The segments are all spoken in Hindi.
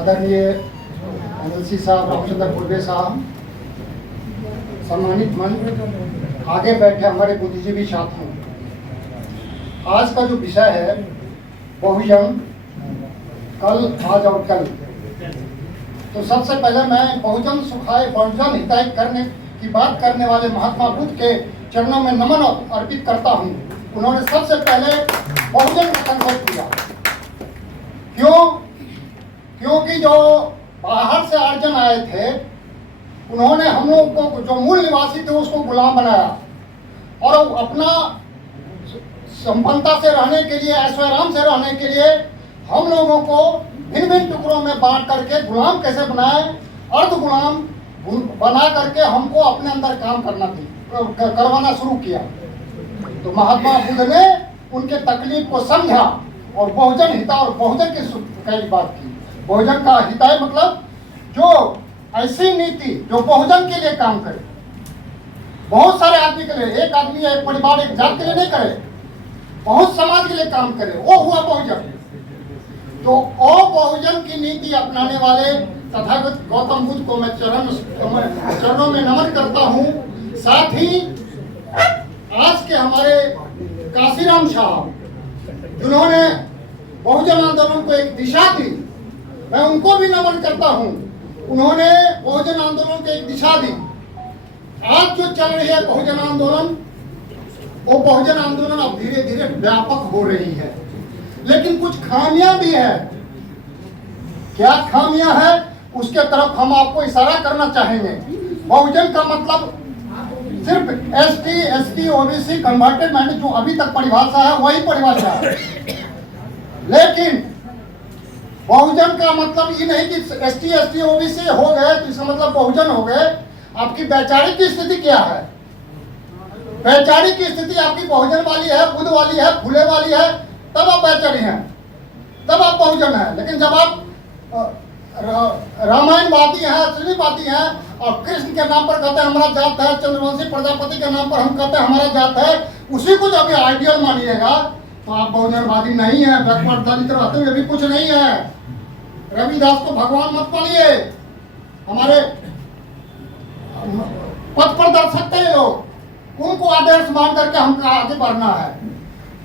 आदरणीय एमएलसी साहब रामचंद्र पूर्वे साहब, सम्मानित मंच, आगे बैठे हमारे बुद्धिजीवी साथियों, आज का जो विषय है बहुजन, कल, आज और कल। तो सबसे पहले मैं बहुजन सुखाय बहुजन हिताय करने की बात करने वाले महात्मा बुद्ध के चरणों में नमन अर्पित करता हूँ। उन्होंने सबसे पहले बहुजन का संकल्प किया। क्योंकि जो बाहर से अर्जन आए थे, उन्होंने हम लोगों को, जो मूल निवासी थे, उसको गुलाम बनाया और अपना संपन्नता से रहने के लिए, ऐश्वर्याराम से रहने के लिए हम लोगों को भिन्न भिन्न टुकड़ों में बांट करके गुलाम कैसे बनाए, अर्ध गुलाम बना करके हमको अपने अंदर काम करवाना शुरू किया। तो महात्मा बुद्ध ने उनके तकलीफ को समझा और बहुजन हिता और बहुजन की सुख की बात की। बहुजन का हिताय मतलब जो ऐसी नीति जो बहुजन के लिए काम करे, बहुत सारे आदमी के लिए, एक आदमी, एक परिवार, एक जात के लिए नहीं करे, बहुत समाज के लिए काम करे, वो हुआ बहुजन। तो ओ बहुजन की नीति अपनाने वाले तथागत गौतम बुद्ध को मैं चरणों में नमन करता हूँ। साथ ही आज के हमारे काशीराम साहब, जिन्होंने बहुजन आंदोलन को एक दिशा दी, मैं उनको भी नमन करता हूँ। उन्होंने बहुजन आंदोलन को एक दिशा दी। आज जो चल रही है बहुजन आंदोलन, वो बहुजन आंदोलन अब धीरे धीरे व्यापक हो रही है, लेकिन कुछ खामियां भी है। क्या खामियां है, उसके तरफ हम आपको इशारा करना चाहेंगे। बहुजन का मतलब सिर्फ एसटी, एसटी, ओबीसी, कन्वर्टेड मैंने जो अभी तक परिभाषा है वही परिभाषा है, लेकिन बहुजन का मतलब ये नहीं कि एसटी, एसटी, ओबीसी हो गए तो इसका मतलब बहुजन हो गए। आपकी वैचारिक की स्थिति क्या है? वैचारिक की स्थिति आपकी बहुजन वाली है, बुद्ध वाली है, फूले वाली है, तब आप वैचारिक हैं, तब आप बहुजन हैं। लेकिन जब आप रामायणवादी हैं, श्रीवादी हैं और कृष्ण के नाम पर कहते हैं हमारा जात है, चंद्रवंशी प्रजापति के नाम पर हम कहते हैं हमारा जात है, उसी को जब आइडियल मानिएगा तो आप बहुजनवादी नहीं है। बैकवर्ड दलित रहते हुए भी कुछ नहीं है। रविदास को भगवान मत मानिए, हमारे पथ प्रदर्शक थे लोग, उनको आदर्श मान करके हमको आगे बढ़ना है।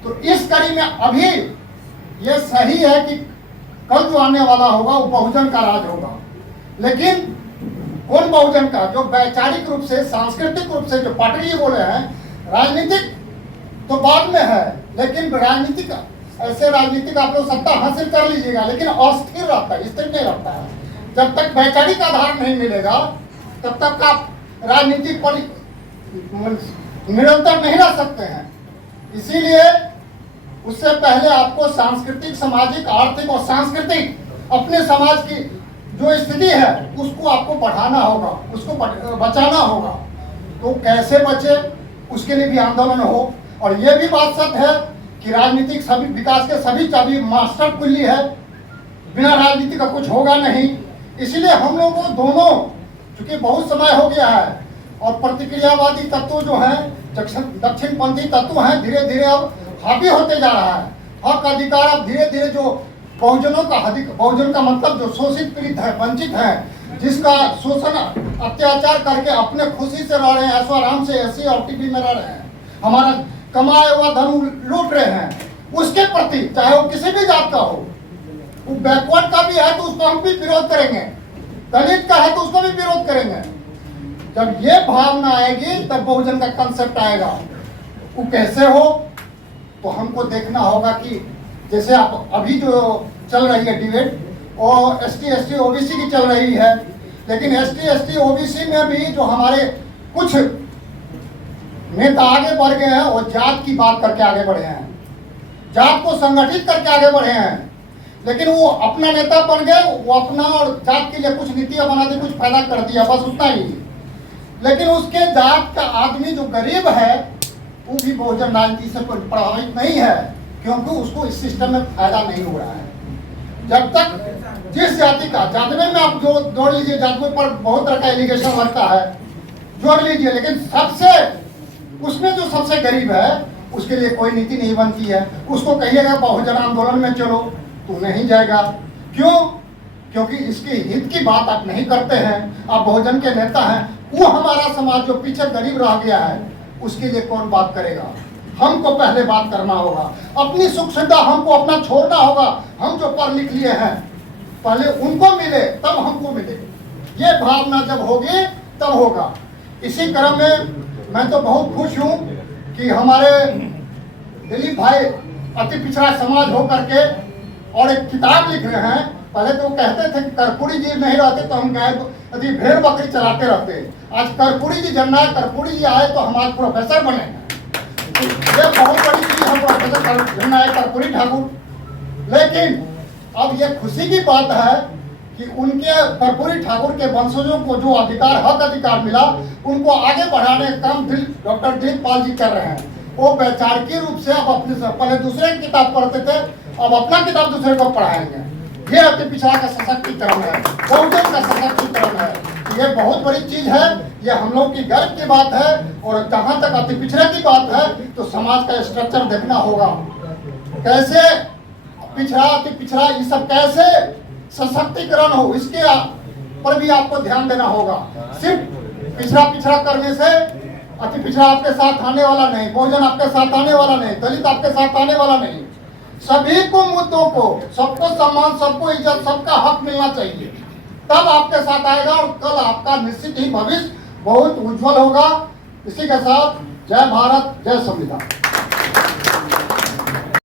तो इस कड़ी में अभी ये सही है कि कल जो आने वाला होगा वो बहुजन का राज होगा, लेकिन कौन बहुजन का? जो वैचारिक रूप से, सांस्कृतिक रूप से, जो पाटरी बोले हैं, राजनीतिक तो बाद में है, लेकिन राजनीतिक, ऐसे राजनीतिक आप लोग सत्ता हासिल कर लीजिएगा, लेकिन अस्थिर रहता है, स्थिर नहीं रहता है। जब तक वैचारिक आधार नहीं मिलेगा तब तक आप राजनीतिक पर निरंतर नहीं रह सकते हैं। इसीलिए उससे पहले आपको सांस्कृतिक, सामाजिक, आर्थिक और सांस्कृतिक अपने समाज की जो स्थिति है उसको आपको बढ़ाना होगा, उसको बचाना होगा। तो कैसे बचे, उसके लिए भी आंदोलन हो। और ये भी बात सत्य है कि राजनीतिक सभी विकास के सभी चाबी मास्टर कुल्ली है, बिना राजनीति का कुछ होगा नहीं। इसलिए हम लोगों को दोनों, चूंकि बहुत समय हो गया है और प्रतिक्रियावादी तत्व जो हैं, दक्षिणपंथी तत्व हैं, धीरे धीरे अब हावी होते जा रहा है। हक अधिकार अब धीरे धीरे जो बहुजनों का बहुजन का मतलब जो शोषित, पीड़ित है, वंचित है, जिसका शोषण, अत्याचार करके अपने खुशी से रह रहे हैं, ऐश्वर्याराम से एससी और टीपी में रह रहे हैं, हमारा कमाया हुआ धन लूट रहे हैं, उसके प्रति चाहे वो किसी भी जात का हो, वो बैकवर्ड का भी है तो उसको हम भी विरोध करेंगे, दलित का है तो उसको भी विरोध करेंगे। जब ये भावना आएगी तब बहुजन का कंसेप्ट आएगा। वो कैसे हो, तो हमको देखना होगा कि जैसे आप अभी जो चल रही है डिबेट, वो एसटी, एसटी, ओबीसी की चल रही है, लेकिन एसटी, एसटी, ओबीसी में भी जो हमारे कुछ नेता आगे बढ़ गए हैं, वो जात की बात करके आगे बढ़े हैं, जात को संगठित करके आगे बढ़े हैं। लेकिन वो अपना नेता बन गए, वो अपना और जात के लिए कुछ नीतियां बना दी, कुछ फायदा कर दिया, बस उतना ही। लेकिन उसके जात का आदमी जो गरीब है वो भी बहुजन राजनीति से प्रभावित नहीं है, क्योंकि उसको इस सिस्टम में फायदा नहीं हो रहा है। जब तक जिस जाति का, जातवे में आप जो जोड़ लीजिए, जातवे पर बहुत तरह का एलिगेशन लगता है, जोड़ लीजिए, लेकिन सबसे उसमें जो सबसे गरीब है उसके लिए कोई नीति नहीं बनती है। उसको कहिएगा बहुजन आंदोलन में चलो तो नहीं जाएगा। क्यों? क्योंकि इसके हित की बात आप नहीं करते हैं। आप बहुजन के नेता हैं, वो हमारा समाज जो पीछे गरीब रह गया है उसके लिए कौन बात करेगा? हमको पहले बात करना होगा, अपनी सुख सुविधा हमको अपना छोड़ना होगा। हम जो पढ़ लिख लिए हैं पहले उनको मिले तब हमको मिले, ये भावना जब होगी तब होगा। इसी क्रम में मैं तो बहुत खुश हूँ कि हमारे दिलीप भाई अति पिछड़ा समाज हो करके और एक किताब लिख रहे हैं। पहले तो कहते थे कि कर्पूरी जी नहीं रहते तो हम गाय अति भेड़ बकरी चलाते रहते। आज कर्पूरी जी जनना है, कर्पूरी जी आए तो हम आज प्रोफेसर बने हैं। ये बहुत बड़ी चीज हम प्रोफेसर जनना है कर्पूरी ठाकुर। लेकिन अब ये खुशी की बात है कि उनके कर्पूरी ठाकुर के वंशजों को जो अधिकार हक अधिकार मिला उनको आगे बढ़ाने का काम डॉक्टर दिलीप पाल जी कर रहे हैं। वो वैचारिक रूप से अब अपने पहले दूसरे की किताब पढ़ते थे, अब अपना किताब दूसरे को पढ़ाएंगे। ये अति पिछड़ा का सशक्तिकरण है, बहुजन का सशक्तिकरण है। ये बहुत बड़ी चीज है, ये हम लोग की गर्व की बात है। और जहाँ तक अति पिछड़े की बात है तो समाज का स्ट्रक्चर देखना होगा, कैसे पिछड़ा अति पिछड़ा ये सब कैसे सशक्तिकरण हो, इसके पर भी आपको ध्यान देना होगा। सिर्फ पिछड़ा करने से अति पिछड़ा आपके साथ आने वाला नहीं, बहुजन आपके साथ आने वाला नहीं, दलित आपके साथ आने वाला नहीं। सभी को मुद्दों को, सबको सम्मान, सबको इज्जत, सबका हक मिलना चाहिए, तब आपके साथ आएगा और कल आपका निश्चित ही भविष्य बहुत उज्जवल होगा। इसी के साथ जय भारत, जय संविधान।